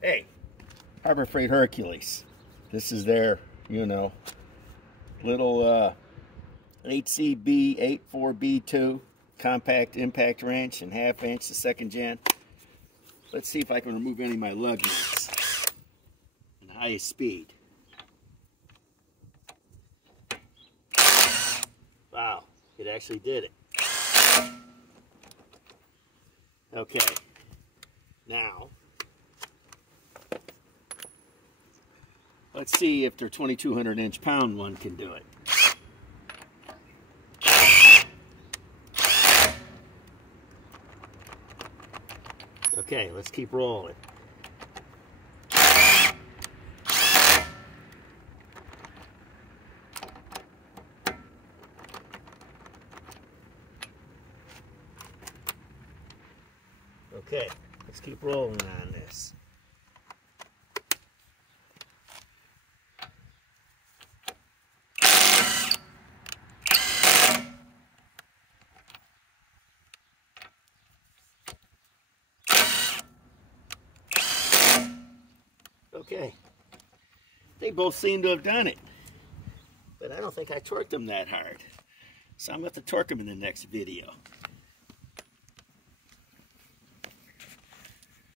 Hey, Harbor Freight Hercules. This is their, little HCB84B2 compact impact wrench and 1/2 inch, the 2nd gen. Let's see if I can remove any of my lug nuts in the highest speed. Wow, it actually did it. Okay, now let's see if their 2200 inch-pound one can do it. Okay, let's keep rolling. Okay, let's keep rolling on this. Okay, they both seem to have done it, but I don't think I torqued them that hard, so I'm going to have to torque them in the next video.